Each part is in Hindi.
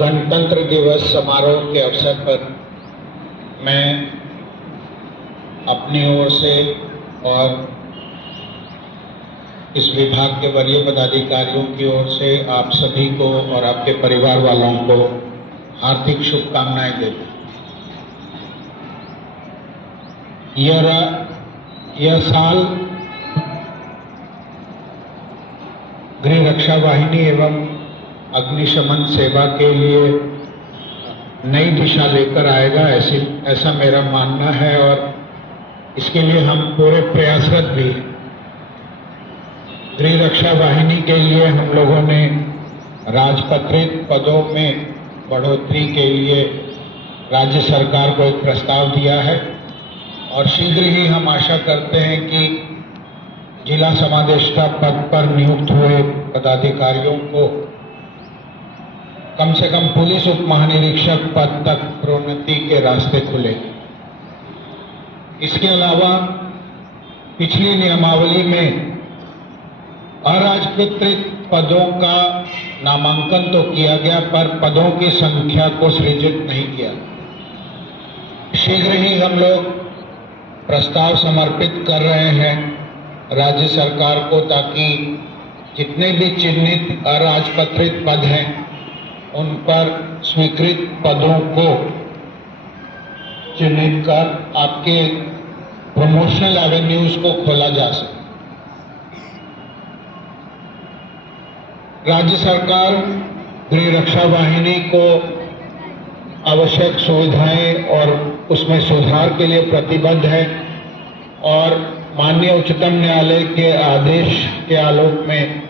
गणतंत्र दिवस समारोह के अवसर पर मैं अपनी ओर से और इस विभाग के वरीय पदाधिकारियों की ओर से आप सभी को और आपके परिवार वालों को हार्दिक शुभकामनाएं देता हूं। यह साल गृह रक्षा वाहिनी एवं अग्निशमन सेवा के लिए नई दिशा लेकर आएगा, ऐसा मेरा मानना है और इसके लिए हम पूरे प्रयासरत भी हैं। गृह रक्षा वाहिनी के लिए हम लोगों ने राजपत्रित पदों में बढ़ोतरी के लिए राज्य सरकार को एक प्रस्ताव दिया है और शीघ्र ही हम आशा करते हैं कि जिला समादेष्टा पद पर नियुक्त हुए पदाधिकारियों को कम से कम पुलिस उप महानिरीक्षक पद तक प्रोन्नति के रास्ते खुले। इसके अलावा पिछली नियमावली में अराजपत्रित पदों का नामांकन तो किया गया पर पदों की संख्या को सृजित नहीं किया। शीघ्र ही हम लोग प्रस्ताव समर्पित कर रहे हैं राज्य सरकार को, ताकि जितने भी चिन्हित अराजपत्रित पद हैं उन पर स्वीकृत पदों को चिन्हित कर आपके प्रमोशनल एवेन्यूज को खोला जा सके। राज्य सरकार गृह रक्षा वाहिनी को आवश्यक सुविधाएं और उसमें सुधार के लिए प्रतिबद्ध है और माननीय उच्चतम न्यायालय के आदेश के आलोक में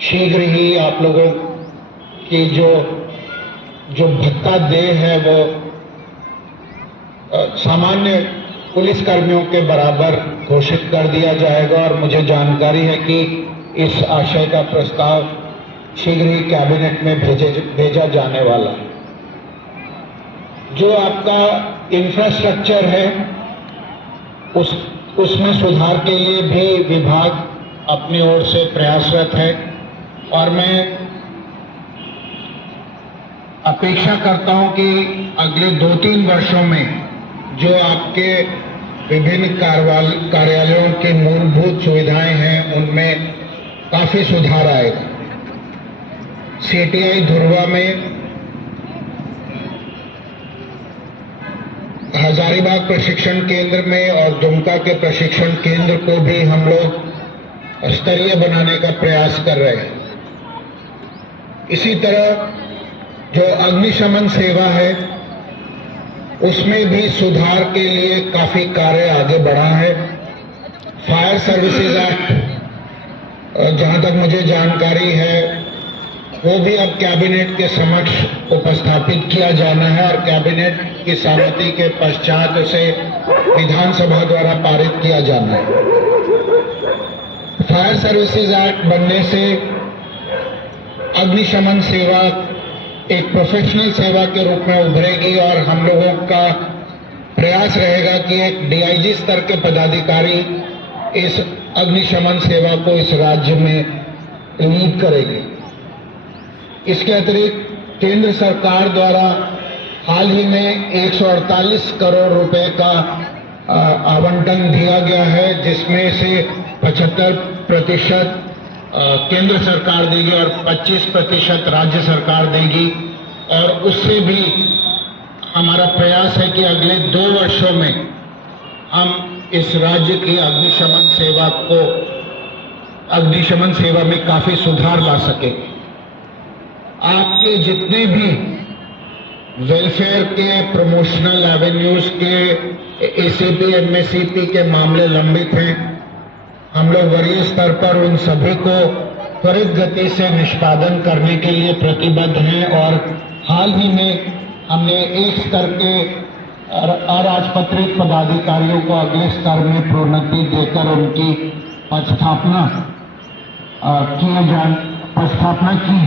शीघ्र ही आप लोगों की जो भत्ता देय है वो सामान्य पुलिस कर्मियों के बराबर घोषित कर दिया जाएगा और मुझे जानकारी है कि इस आशय का प्रस्ताव शीघ्र ही कैबिनेट में भेजा जाने वाला है। जो आपका इंफ्रास्ट्रक्चर है उसमें सुधार के लिए भी विभाग अपनी ओर से प्रयासरत है और मैं अपेक्षा करता हूं कि अगले 2-3 वर्षों में जो आपके विभिन्न कार्यालयों की मूलभूत सुविधाएं हैं उनमें काफी सुधार आएगा। सीटीआई धुर्वा में हजारीबाग प्रशिक्षण केंद्र में और दुमका के प्रशिक्षण केंद्र को भी हम लोग स्तरीय बनाने का प्रयास कर रहे हैं। इसी तरह जो अग्निशमन सेवा है उसमें भी सुधार के लिए काफी कार्य आगे बढ़ा है। फायर सर्विसेज एक्ट जहां तक मुझे जानकारी है वो भी अब कैबिनेट के समक्ष उपस्थापित किया जाना है और कैबिनेट की सहमति के पश्चात उसे विधानसभा द्वारा पारित किया जाना है। फायर सर्विसेज एक्ट बनने से अग्निशमन सेवा एक प्रोफेशनल सेवा के रूप में उभरेगी और हम लोगों का प्रयास रहेगा कि एक डीआईजी स्तर के पदाधिकारी इस अग्निशमन सेवा को इस राज्य में लीड करेंगे। इसके अतिरिक्त केंद्र सरकार द्वारा हाल ही में 148 करोड़ रुपए का आवंटन दिया गया है, जिसमें से 75% केंद्र सरकार देगी और 25% राज्य सरकार देगी और उससे भी हमारा प्रयास है कि अगले 2 वर्षों में हम इस राज्य की अग्निशमन सेवा में काफी सुधार ला सके। आपके जितने भी वेलफेयर के प्रमोशनल एवेन्यूज के एसीपी एमएससीपी के मामले लंबित हैं, हम लोग वरीय स्तर पर उन सभी को त्वरित गति से निष्पादन करने के लिए प्रतिबद्ध हैं और हाल ही में हमने एक स्तर के अराजपत्रित पदाधिकारियों को अगले स्तर में प्रोन्नति देकर उनकी पदस्थापना की।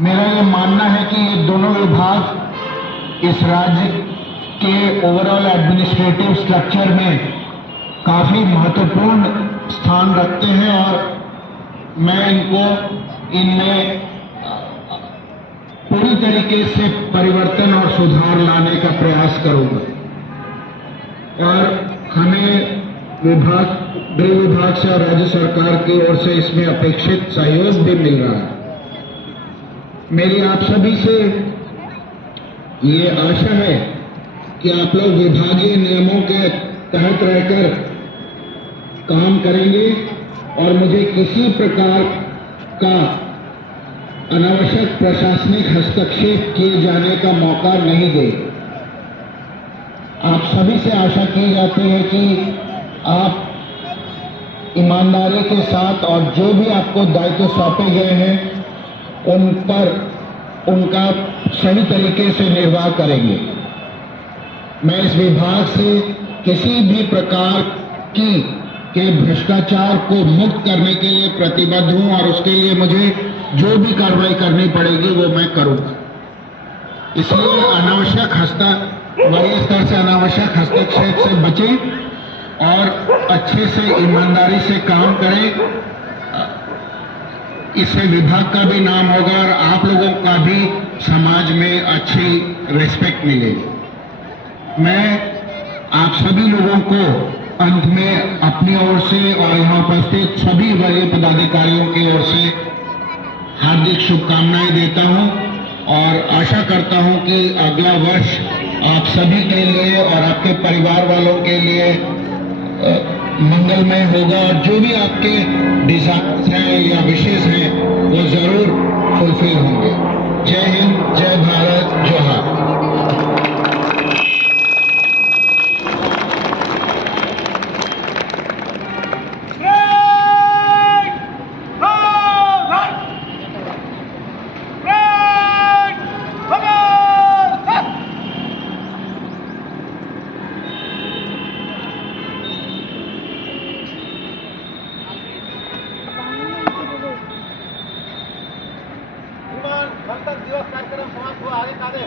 मेरा ये मानना है कि ये दोनों विभाग इस राज्य के ओवरऑल एडमिनिस्ट्रेटिव स्ट्रक्चर में काफी महत्वपूर्ण स्थान रखते हैं और मैं इनको इनमें तरीके से परिवर्तन और सुधार लाने का प्रयास करूंगा। और हमें गृह विभाग से और राज्य सरकार की ओर से इसमें अपेक्षित सहयोग भी मिल रहा है। मेरी आप सभी से ये आशा है कि आप लोग विभागीय नियमों के तहत रहकर काम करेंगे और मुझे किसी प्रकार का अनावश्यक प्रशासनिक हस्तक्षेप किए जाने का मौका नहीं दे। आप सभी से आशा की जाती है कि आप ईमानदारी के साथ और जो भी आपको दायित्व सौंपे गए हैं उन पर उनका सही तरीके से निर्वाह करेंगे। मैं इस विभाग से किसी भी प्रकार के भ्रष्टाचार को मुक्त करने के लिए प्रतिबद्ध हूं और उसके लिए मुझे जो भी कार्रवाई करनी पड़ेगी वो मैं करूंगा। इसलिए वरीय स्तर से अनावश्यक हस्तक्षेप से बचें और अच्छे से ईमानदारी से काम करें। इससे विभाग का भी नाम होगा और आप लोगों का भी समाज में अच्छी रिस्पेक्ट मिलेगी। मैं आप सभी लोगों को अंत में अपनी ओर से और यहाँ उपस्थित सभी वरीय पदाधिकारियों की ओर से हार्दिक शुभकामनाएं देता हूं और आशा करता हूं कि अगला वर्ष आप सभी के लिए और आपके परिवार वालों के लिए मंगलमय होगा और जो भी आपके डिजायर्स हैं या विशेष हैं वो जरूर फुलफिल होंगे। जय हिंद, जय भारत, जोहार। गणतंत्र दिवस कार्यक्रम समाप्त हुआ। आगे